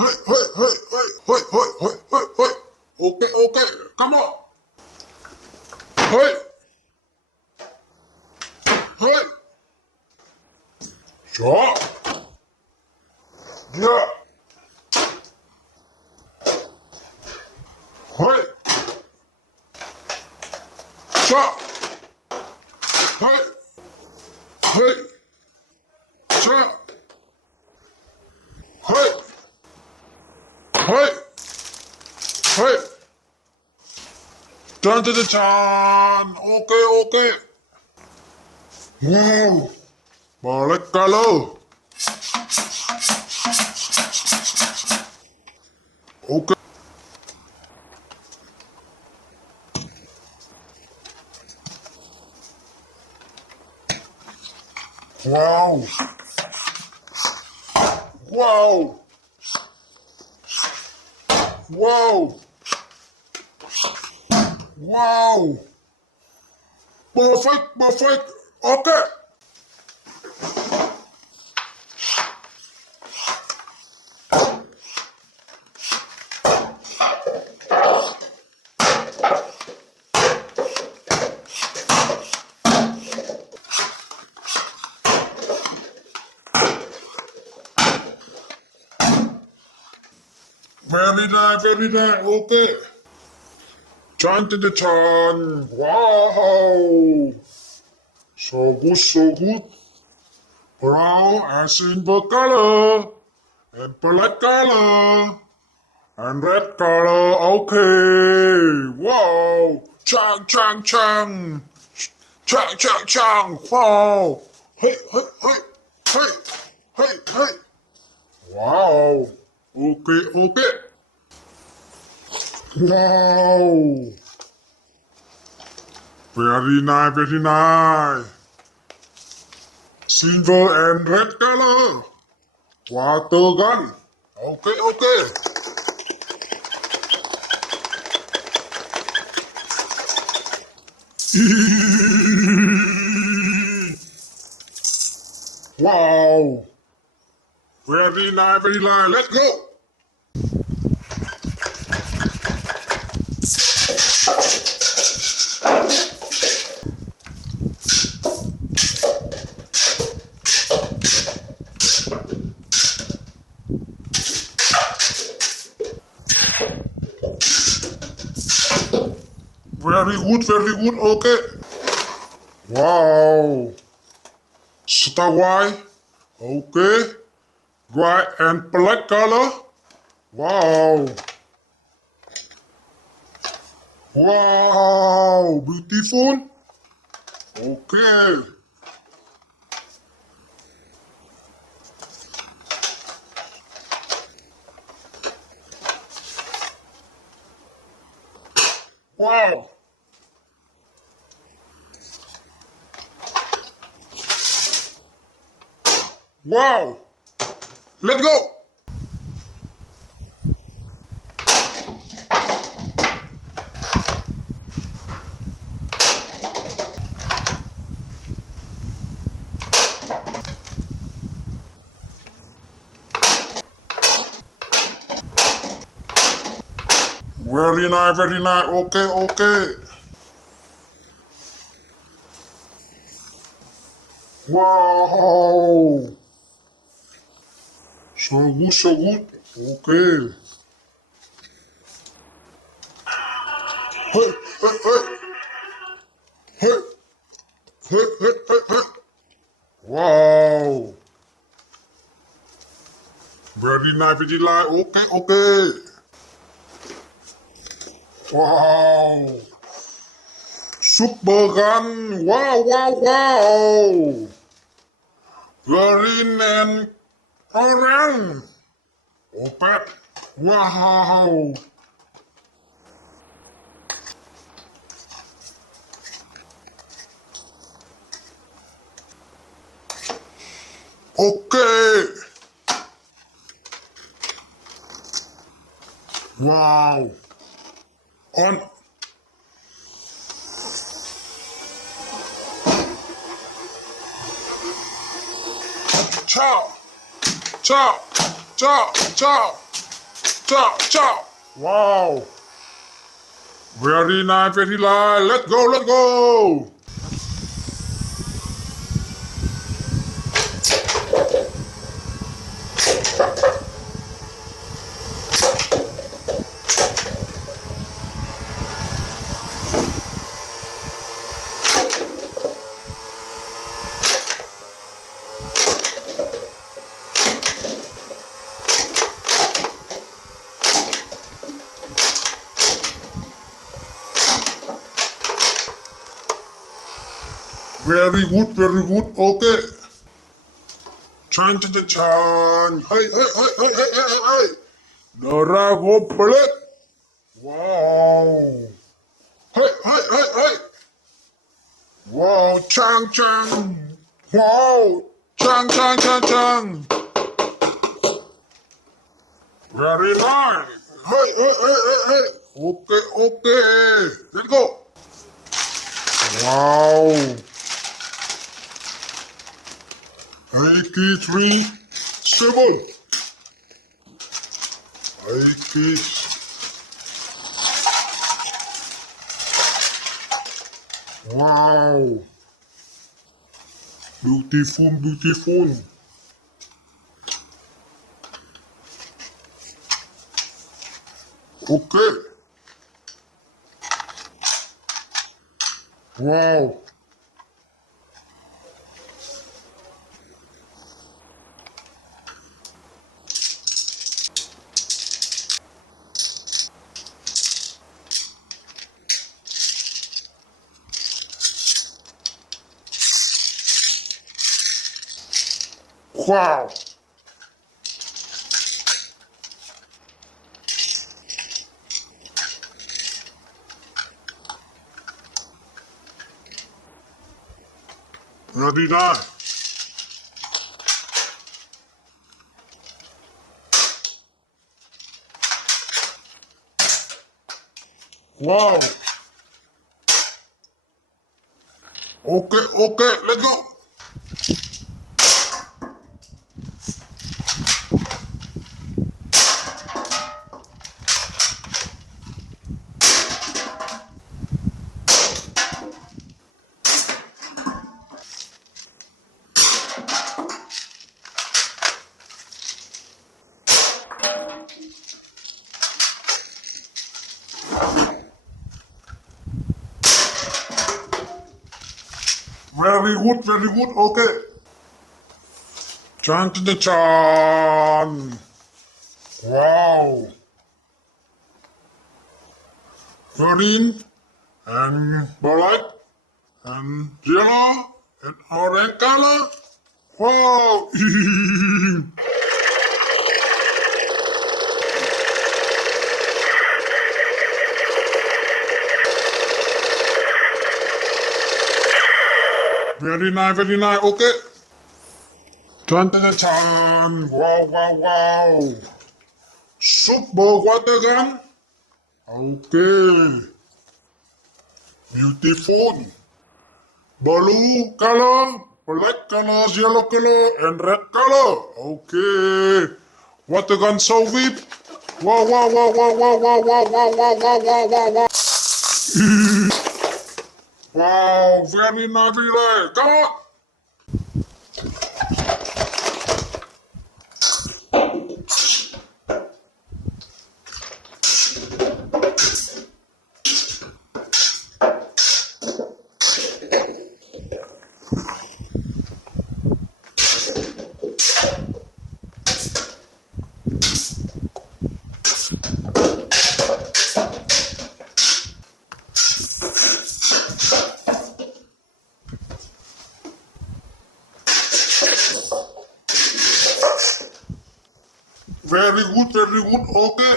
Hey. Okay, come on. Hey, hey. Shot. Yeah. Hey, shot. Hey, hey, shot. Hey, hey, hey. Turn to the turn. Okay. Wow. Balik kalau. Okay. Wow. Wow. Wow. Wow. Perfect. Okay. Very nice. Okay. Turn to the turn. Wow. So good. Brown and silver color. And black color. And red color. Okay. Wow. Chang. Chang. Wow. Hey. Hey. Wow. Okay. Wow. Very nice. Silver and red color. Water gun. Okay. Wow. Very nice. Let's go. Very good. Okay. Wow. Star white. Okay. White and black color. Wow. Wow. Beautiful. Okay. Wow. Wow. Let's go. Very nice. Okay. Wow. So good. Okay. Hey. Hey. Hey. Wow. Very nice. Okay. Wow. Super gun. Wow. Green and orange. Open. Wow. Okay. Wow. On. Ciao. Ciao, ciao. Wow. Very nice, very nice. Let's go, let's go. Very good, very good. Okay. Chan, chan, chan, chan. Hey, hey, hey, hey, hey, hey, hey. Drago pelit. Wow. Hey, hey, hey, hey. Wow, chang, chang. Wow. Chang, chang, chang, chang. Very nice. Hey, hey, hey, hey, hey. Okay, okay. Let's go. Wow. AK47. AK. Wow. Beautiful, beautiful. Okay. Wow. Wow. Very nice. Wow. Okay, okay. Let's go. Very good, very good. Okay. Chan, chan, chan, chan. Wow. Green and black and yellow and orange color. Wow. Very nice, very nice. Okay. Chan, chan, chan, chan. Wow, wow, wow. Super water gun. Okay. Beautiful. Blue color, black color, yellow color, and red color. Okay. Water gun so whip. Wow, wow, wow, wow, wow, wow, wow, wow, wow, wow, wow, wow, wow. Wow, very nice, very nice. Come on. Very good, very good. Okay.